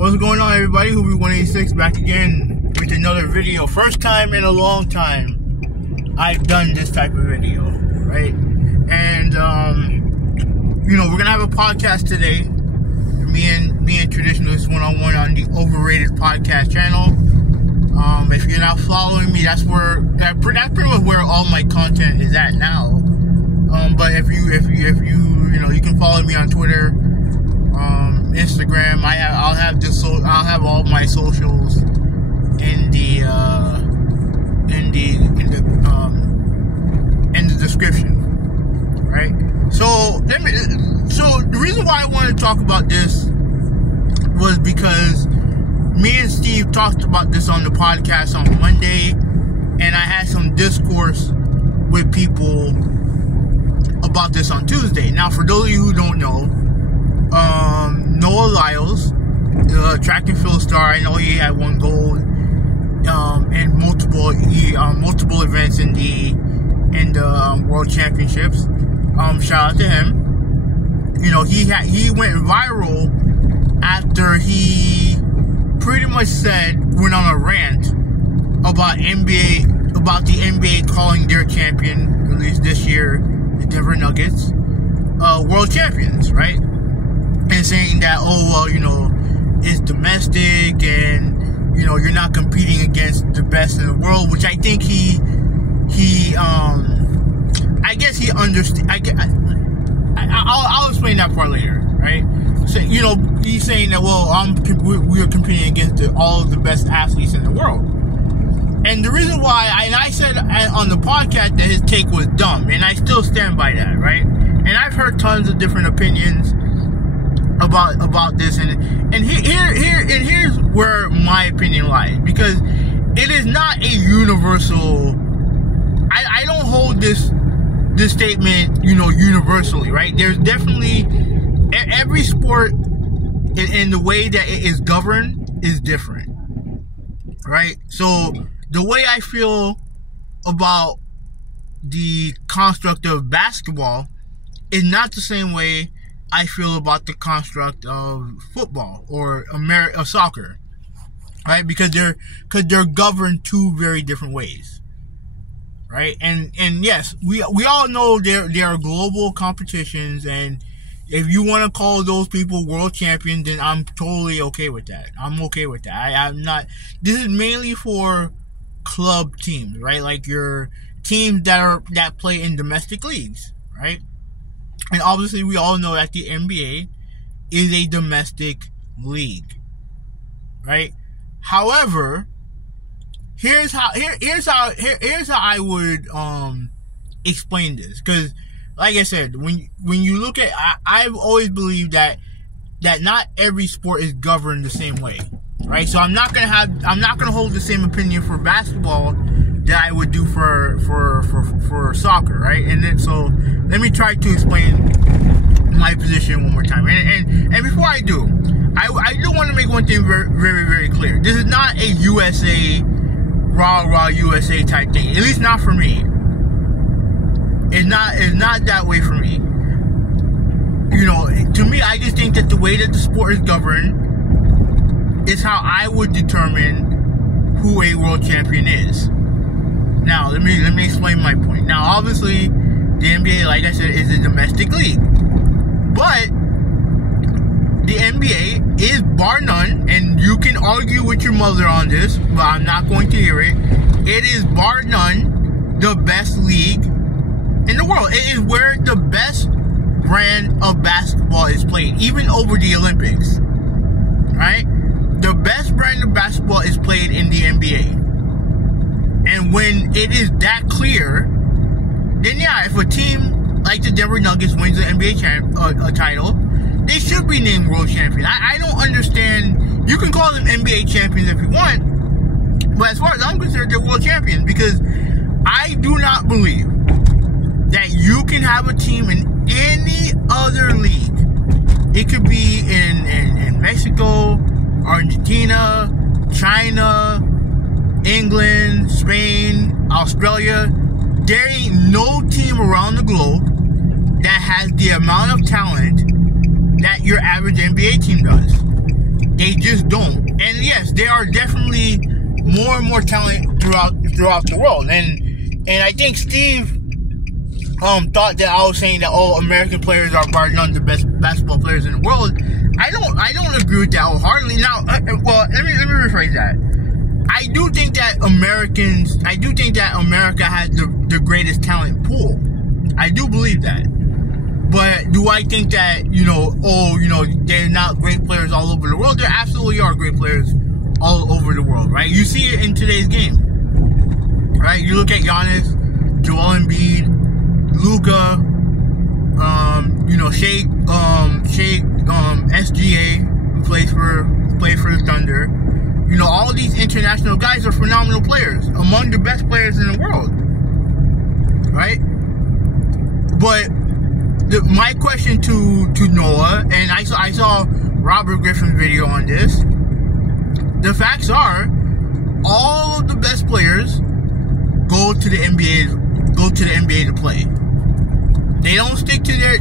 What's going on, everybody? Huvvi 186 back again with another video. First time in a long time I've done this type of video, right? And we're gonna have a podcast today. Me and Traditionalist one-on-one on the Overrated Podcast channel. If you're not following me, that's pretty much where all my content is at now. But if you can follow me on Twitter, Instagram. I'll have all my socials in the description, right? So the reason why I wanted to talk about this was because me and Steve talked about this on the podcast on Monday, and I had some discourse with people about this on Tuesday. Now, for those of you who don't know, Noah Lyles, the track and field star, I know he had won gold in multiple events in the World Championships. Shout out to him. He went viral after he pretty much went on a rant about the NBA calling their champion, at least this year, the Denver Nuggets, world champions, right? And saying that, it's domestic and, you're not competing against the best in the world, which I think I guess he understood. I'll explain that part later, right? So, he's saying that, we are competing against all of the best athletes in the world. And the reason why, I said on the podcast that his take was dumb, and I still stand by that, right? And I've heard tons of different opinions about this, and here's where my opinion lies, because it is not a universal. I don't hold this statement, universally, right? There's definitely every sport and the way that it is governed is different, right? So the way I feel about the construct of basketball is not the same way I feel about the construct of football or soccer, right? Because they're governed two very different ways, right? And yes, we all know there are global competitions, and if you want to call those people world champions, then I'm totally okay with that. I'm okay with that. I'm not. This is mainly for club teams, right? Like your teams that play in domestic leagues, right? And obviously, we all know that the NBA is a domestic league, right? However, here's how I would explain this, because, like I said, when you look at, I've always believed that not every sport is governed the same way, right? So I'm not gonna hold the same opinion for basketball that I would do for soccer, right? And then so let me try to explain my position one more time. And before I do, I do want to make one thing very, very, very clear. This is not a USA raw USA type thing. At least not for me. It's not that way for me. To me, I just think that the way that the sport is governed is how I would determine who a world champion is. Now, let me explain my point. Now, obviously, the NBA, like I said, is a domestic league. But the NBA is, bar none, and you can argue with your mother on this, but I'm not going to hear it. It is, bar none, the best league in the world. It is where the best brand of basketball is played, even over the Olympics. Right? The best brand of basketball is played in the NBA. And when it is that clear, then yeah, if a team like the Denver Nuggets wins the NBA title, they should be named world champion. I don't understand. You can call them NBA champions if you want, but as far as I'm concerned, they're world champions, because I do not believe that you can have a team in any other league. It could be in Mexico, Argentina, China, England, Spain, Australia. There ain't no team around the globe that has the amount of talent that your average NBA team does. They just don't. And yes, there are definitely more and more talent throughout the world. And I think Steve thought that I was saying that all American players are bar none the best basketball players in the world. I don't agree with that wholeheartedly. Now, well, let me rephrase that. I do think that America has the greatest talent pool. I do believe that. But do I think that, they're not great players all over the world? There absolutely are great players all over the world, right? You see it in today's game, right? You look at Giannis, Joel Embiid, Luka, Shake, SGA, who plays for the Thunder. All these international guys are phenomenal players, among the best players in the world, right? But my question to Noah, and I saw Robert Griffin's video on this. The facts are, all of the best players go to the NBA to play. They don't stick to their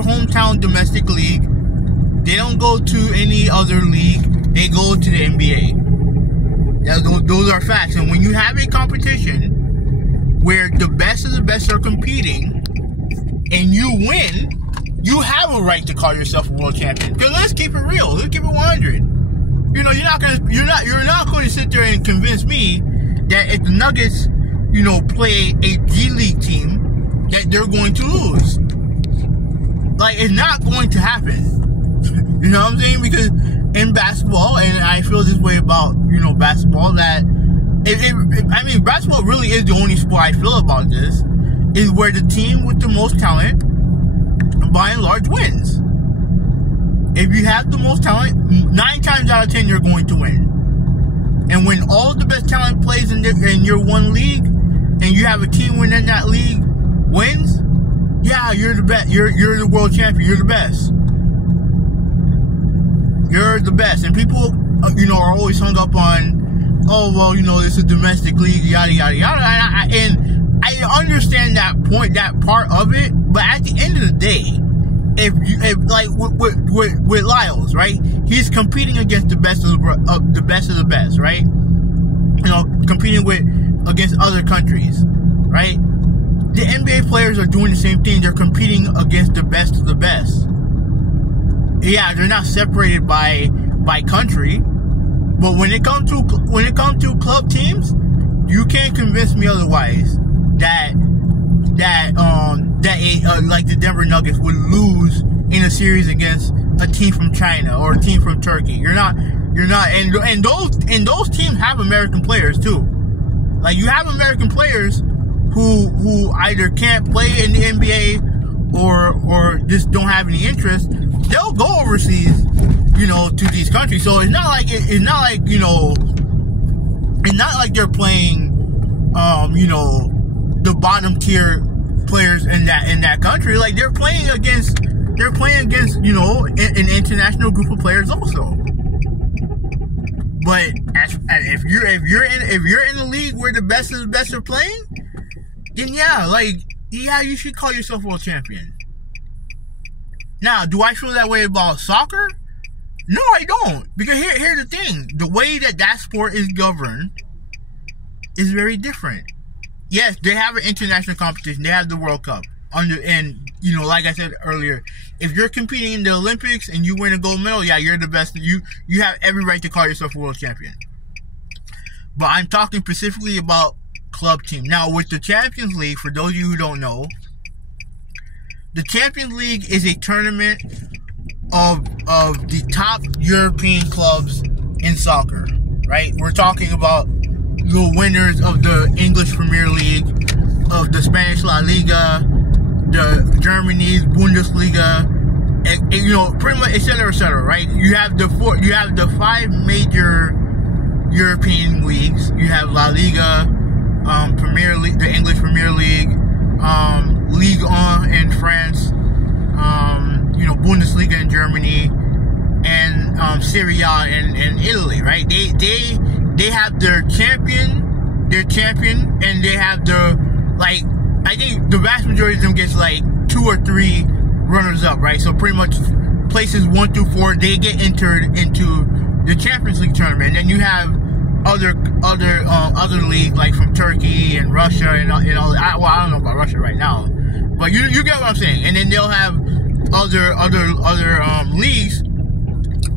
hometown domestic league. They don't go to any other league. They go to the NBA. Those are facts. And when you have a competition where the best of the best are competing and you win, you have a right to call yourself a world champion. Because let's keep it real. Let's keep it 100. You're not going to sit there and convince me that if the Nuggets, play a G League team, that they're going to lose. Like, it's not going to happen. You know what I'm saying? Because in basketball, and I feel this way about, basketball, that basketball really is the only sport I feel about this, is where the team with the most talent, by and large, wins. If you have the most talent, 9 times out of 10, you're going to win. And when all the best talent plays in your one league, and you have a team within that league wins, yeah, you're the best. You're the world champion. You're the best. You're the best. And people, are always hung up on, it's a domestic league, yada, yada, yada. And I understand that part of it. But at the end of the day, if with Lyles, right? He's competing against the best of the best, right? Competing against other countries, right? The NBA players are doing the same thing. They're competing against the best of the best. Yeah, they're not separated by country, but when it comes to club teams, you can't convince me otherwise that like the Denver Nuggets would lose in a series against a team from China or a team from Turkey. You're not, and those teams have American players too. Like, you have American players who either can't play in the NBA or just don't have any interest. They'll go overseas, to these countries. So it's not like they're playing, the bottom tier players in that country. Like, they're playing against an international group of players also. But if you're in a league where the best of the best are playing, then you should call yourself world champion. Now, do I feel that way about soccer? No, I don't. Because here's the thing. The way that sport is governed is very different. Yes, they have an international competition. They have the World Cup. Like I said earlier, if you're competing in the Olympics and you win a gold medal, yeah, you're the best. You have every right to call yourself a world champion. But I'm talking specifically about club team. Now, with the Champions League, for those of you who don't know, the Champions League is a tournament of the top European clubs in soccer, right? We're talking about the winners of the English Premier League, of the Spanish La Liga, the Germany's Bundesliga, and pretty much, et cetera, right? You have the 5 major European leagues. You have La Liga, Premier League, the English Premier League, Ligue 1 in France, Bundesliga in Germany, and Serie A in Italy, right? They have their champion, and they have I think the vast majority of them gets 2 or 3 runners up, right? So pretty much places 1 through 4, they get entered into the Champions League tournament. And then you have other leagues like from Turkey and Russia and all. Well, I don't know about Russia right now, but you get what I'm saying. And then they'll have other leagues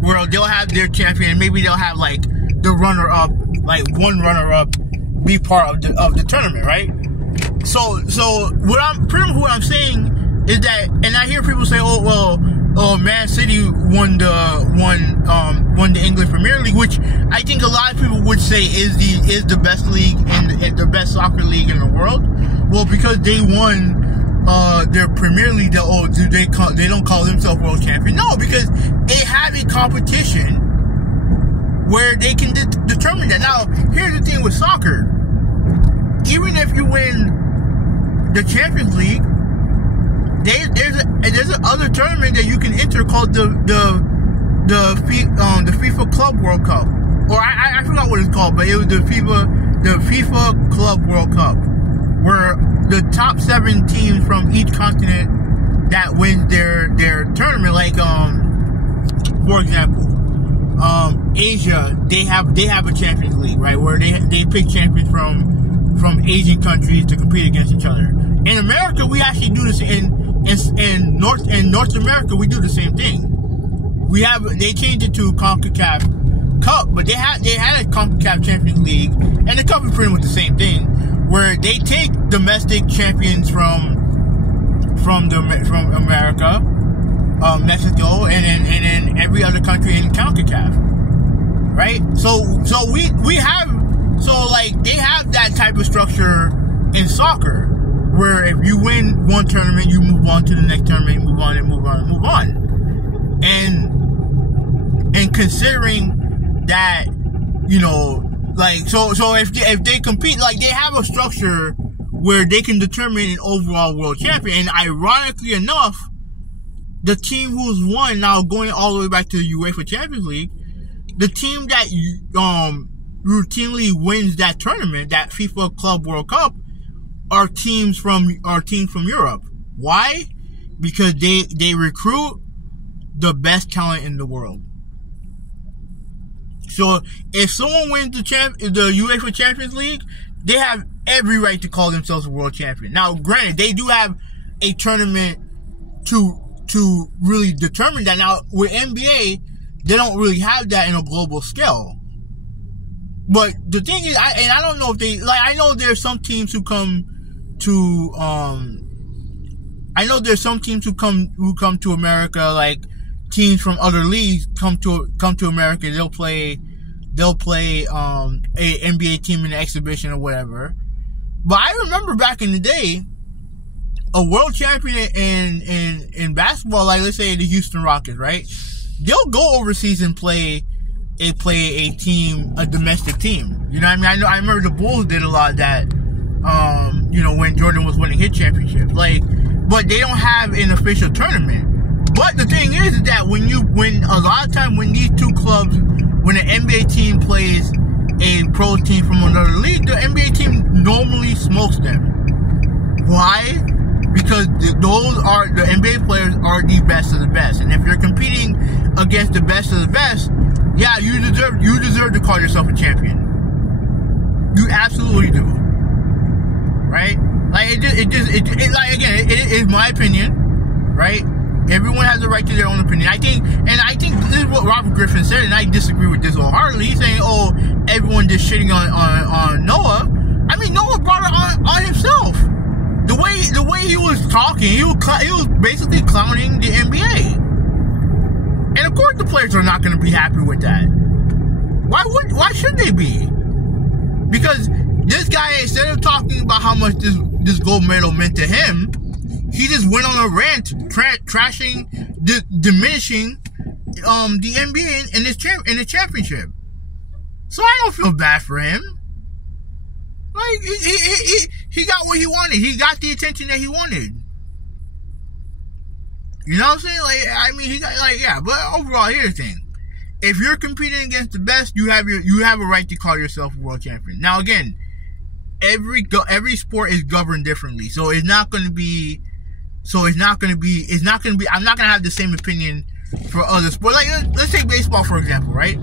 where they'll have their champion. And maybe they'll have like the runner-up, like one runner-up, be part of the tournament, right? So what I'm saying is that, and I hear people say, oh well, Man City won the English Premier League, which I think a lot of people would say is the best league and the best soccer league in the world. Well, because they won their Premier League, they don't call themselves world champion. No, because they have a competition where they can determine that. Now, here's the thing with soccer: even if you win the Champions League, there's a other tournament that you can enter called the FIFA Club World Cup, or I forgot what it's called, but it was the FIFA Club World Cup, where the top 7 teams from each continent that wins their tournament, like for example, Asia, they have a Champions League, right, where they pick champions from Asian countries to compete against each other. In America, we actually do this. In North America, we do the same thing. They changed it to CONCACAF Cup, but they had a CONCACAF Champions League, and the cup is pretty much the same thing, where they take domestic champions from America, Mexico, and then every other country in CONCACAF, right? So we have, so like they have that type of structure in soccer, where if you win one tournament, you move on to the next tournament, move on and move on and move on. And considering that, you know, like, so if they compete, like, they have a structure where they can determine an overall world champion. And ironically enough, the team who's won, now going all the way back to the UEFA Champions League, the team that routinely wins that tournament, that FIFA Club World Cup, are teams from Europe. Why? Because they recruit the best talent in the world. So if someone wins the UEFA Champions League, they have every right to call themselves a world champion. Now, granted, they do have a tournament to really determine that. Now, with NBA, they don't really have that in a global scale. But the thing is, I don't know if they, like, I know there's some teams who come to to America, like teams from other leagues come to America. They'll play a NBA team in an exhibition or whatever. But I remember back in the day, a world champion in basketball, like let's say the Houston Rockets, right? They'll go overseas and play a team, a domestic team. You know what I mean? I remember the Bulls did a lot of that. You know, when Jordan was winning his championships, like, but they don't have an official tournament. But the thing is that when a lot of time when these two clubs, when an NBA team plays a pro team from another league, the NBA team normally smokes them. Why? Because the NBA players are the best of the best, and if you're competing against the best of the best, yeah, you deserve to call yourself a champion. You absolutely do. Right? Like, it is my opinion, right? Everyone has a right to their own opinion. I think this is what Robert Griffin said, and I disagree with this wholeheartedly. He's saying, oh, everyone just shitting on Noah. I mean, Noah brought it on himself. The way he was talking, he was basically clowning the NBA. And of course the players are not going to be happy with that. Why should they be? Because this guy, instead of talking about how much this gold medal meant to him, he just went on a rant, trashing, diminishing the NBA in the championship. So I don't feel bad for him. Like, he got what he wanted. He got the attention that he wanted. You know what I'm saying? Like, I mean, he got, like, yeah. But overall, here's the thing: if you're competing against the best, you have a right to call yourself a world champion. Now, again, every sport is governed differently, so I'm not going to have the same opinion for other sports. Like, let's take baseball for example, right?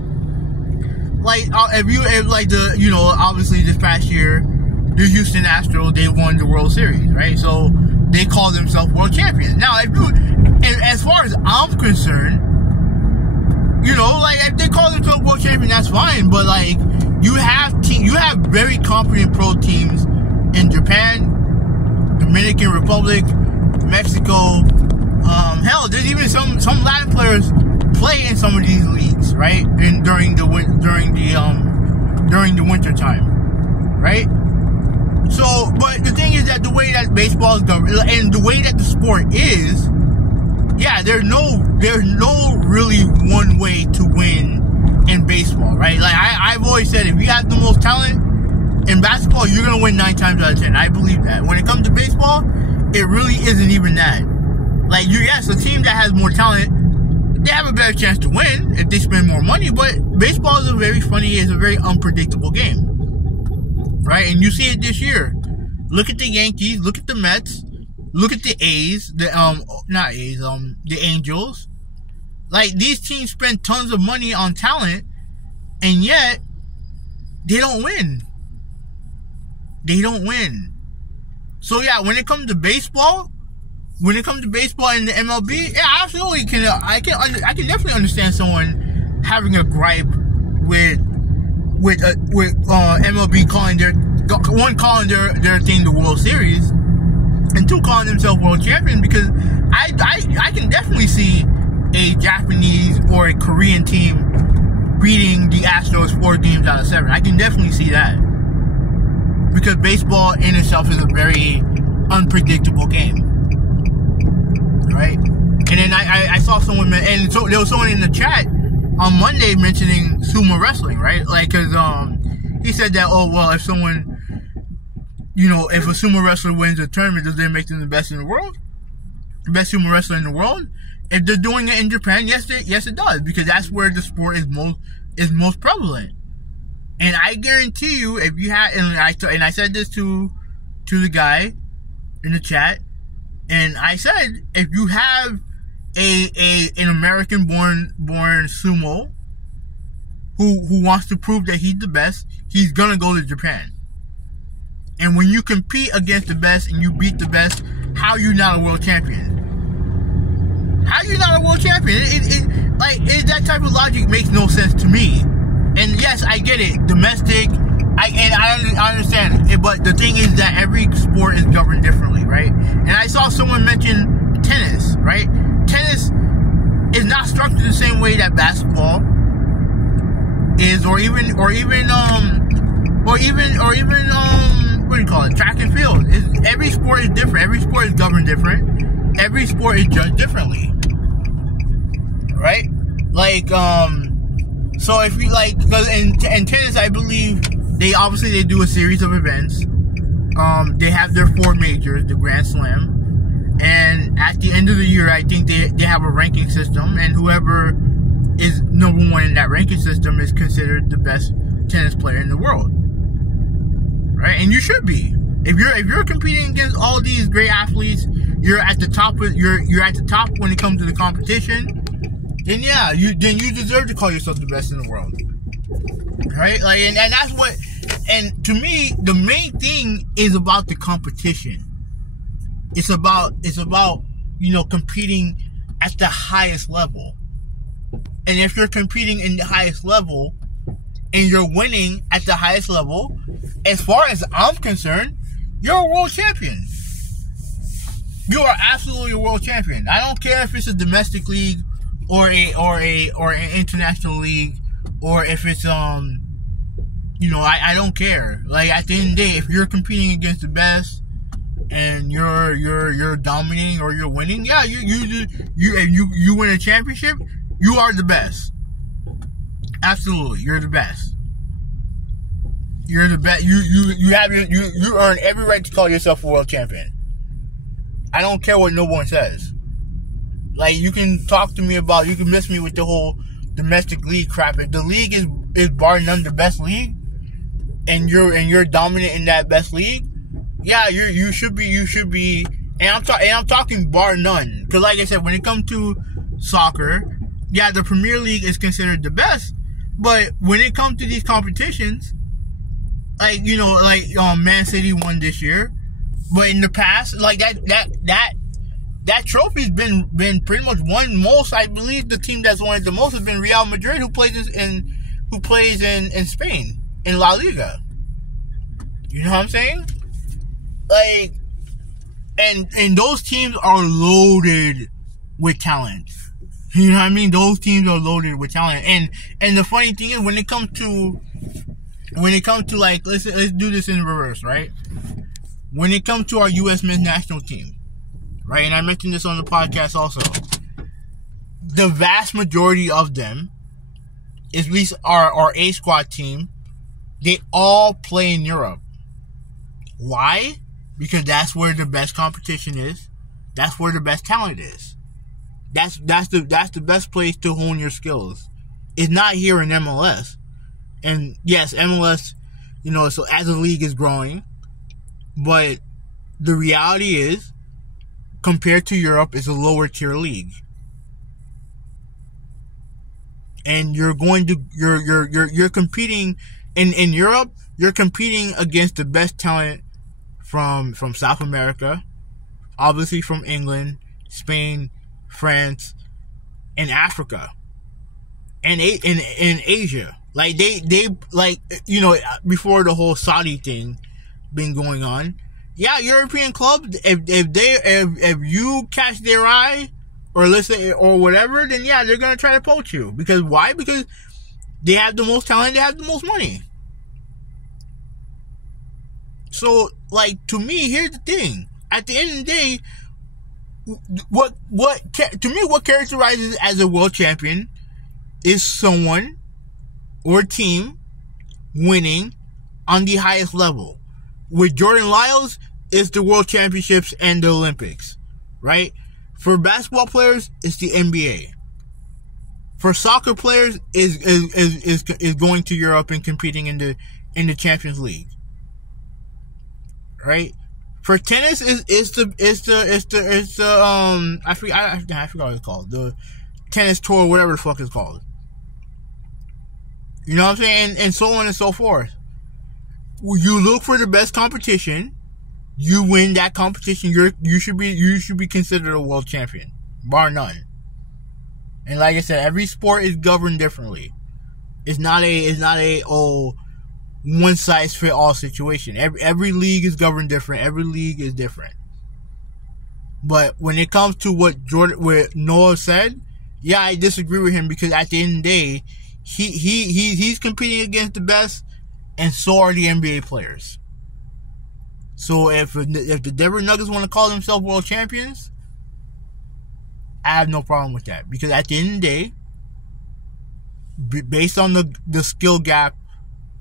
Like, obviously this past year, the Houston Astros, they won the World Series, right? So they call themselves world champions. Now, as far as I'm concerned, like, if they call themselves world champion, that's fine. But like, you have very competent pro teams in Japan, Dominican Republic, Mexico. Hell, there's even some Latin players play in some of these leagues, right? And during the winter time, right? So, but the thing is that the way that baseball is governed and the way that the sport is, yeah, there's no really one way to win in baseball, right? Like I've always said, if you have the most talent in basketball, you're gonna win 9 times out of 10. I believe that. When it comes to baseball, it really isn't even that. Like, yes, a team that has more talent, they have a better chance to win if they spend more money. But baseball is a very unpredictable game, right? And you see it this year. Look at the Yankees. Look at the Mets. Look at the A's. The Angels. Like, these teams spend tons of money on talent, and yet they don't win. They don't win. So yeah, when it comes to baseball in the MLB, yeah, absolutely I can definitely understand someone having a gripe with MLB calling their thing the World Series, and 2 calling themselves world champion, because I can definitely see a Japanese or a Korean team beating the Astros 4 games out of 7. I can definitely see that, because baseball in itself is a very unpredictable game, right? And then I saw someone, and so there was someone in the chat on Monday mentioning sumo wrestling, right? Like, cause he said that, oh well, if someone, if a sumo wrestler wins a tournament, does that make them the best in the world? The best sumo wrestler in the world? If they're doing it in Japan, yes it does, because that's where the sport is most prevalent. And I guarantee you, if you had, and I said this to the guy in the chat, and I said, if you have an American born sumo who wants to prove that he's the best, he's gonna go to Japan. And when you compete against the best and you beat the best, how are you not a world champion? How are you not a world champion? That type of logic makes no sense to me. And yes, I get it, domestic, I understand it, but the thing is that every sport is governed differently, right? And I saw someone mention tennis, right? Tennis is not structured the same way that basketball is, or even what do you call it? Track and field. Every sport is different. Every sport is governed different. Every sport is judged differently, right? Like, so if you like, because in tennis, I believe they do a series of events. They have their 4 majors, the Grand Slam, and at the end of the year, I think they have a ranking system, and whoever is number 1 in that ranking system is considered the best tennis player in the world, right? And you should be. If you're competing against all these great athletes, you're at the top. You're at the top when it comes to the competition. Then yeah, you deserve to call yourself the best in the world, right? Like, and that's what. And to me, the main thing is about the competition. It's about competing at the highest level. And if you're competing in the highest level and you're winning at the highest level, as far as I'm concerned, you're a world champion. You are absolutely a world champion. I don't care if it's a domestic league or an international league, or if it's I don't care. Like, at the end of the day, if you're competing against the best and you're dominating or you're winning, yeah, you win a championship, you are the best. Absolutely, you're the best. You're the best. You earn every right to call yourself a world champion. I don't care what no one says. Like, you can talk to me about, you can miss me with the whole domestic league crap. If the league is bar none the best league, and you're dominant in that best league, yeah, you should be. And I'm talking bar none. Because like I said, when it comes to soccer, yeah, the Premier League is considered the best, but when it comes to these competitions, like, you know, like Man City won this year, but in the past, like that trophy's been pretty much won most. I believe the team that's won it the most has been Real Madrid, who plays in Spain in La Liga. You know what I'm saying? Like, and those teams are loaded with talent. You know what I mean? Those teams are loaded with talent. And the funny thing is, when it comes to like, let's do this in reverse, right? When it comes to our U.S. men's national team, right? And I mentioned this on the podcast also. The vast majority of them, at least our A squad team, they all play in Europe. Why? Because that's where the best competition is. That's where the best talent is. That's the best place to hone your skills. It's not here in MLS. And yes, MLS, you know, so as a league is growing, but the reality is, compared to Europe, it's a lower tier league. And you're competing in Europe, you're competing against the best talent from South America, obviously from England, Spain, France, and Africa, and in Asia. Like they like, you know, before the whole Saudi thing been going on, yeah, European clubs, if you catch their eye or listen or whatever, then yeah, they're gonna try to poach you. Because why? Because they have the most talent, they have the most money. So, like, to me, here's the thing. At the end of the day, what characterizes as a world champion is someone or team winning on the highest level. With Jordan Lyles, it's the World Championships and the Olympics, right? For basketball players, it's the NBA. For soccer players, is going to Europe and competing in the Champions League. Right? For tennis, it's the I forgot what it's called, the tennis tour, whatever the fuck it's called. You know what I'm saying? And so on and so forth. You look for the best competition, you win that competition, you should be considered a world champion, bar none. And like I said, every sport is governed differently. It's not a one size fit all situation. Every league is governed different. Every league is different. But when it comes to what Noah said, yeah, I disagree with him, because at the end of the day, he's competing against the best, and so are the NBA players. So if the Denver Nuggets want to call themselves world champions, I have no problem with that, because at the end of the day, based on the skill gap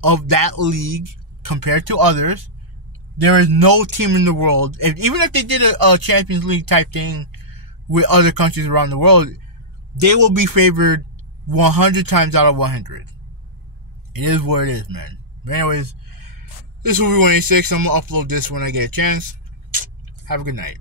of that league compared to others, there is no team in the world, even if they did a Champions League type thing with other countries around the world, they will be favored 100 times out of 100. It is what it is, man. But anyways, this is Huvvi 186. I'm going to upload this when I get a chance. Have a good night.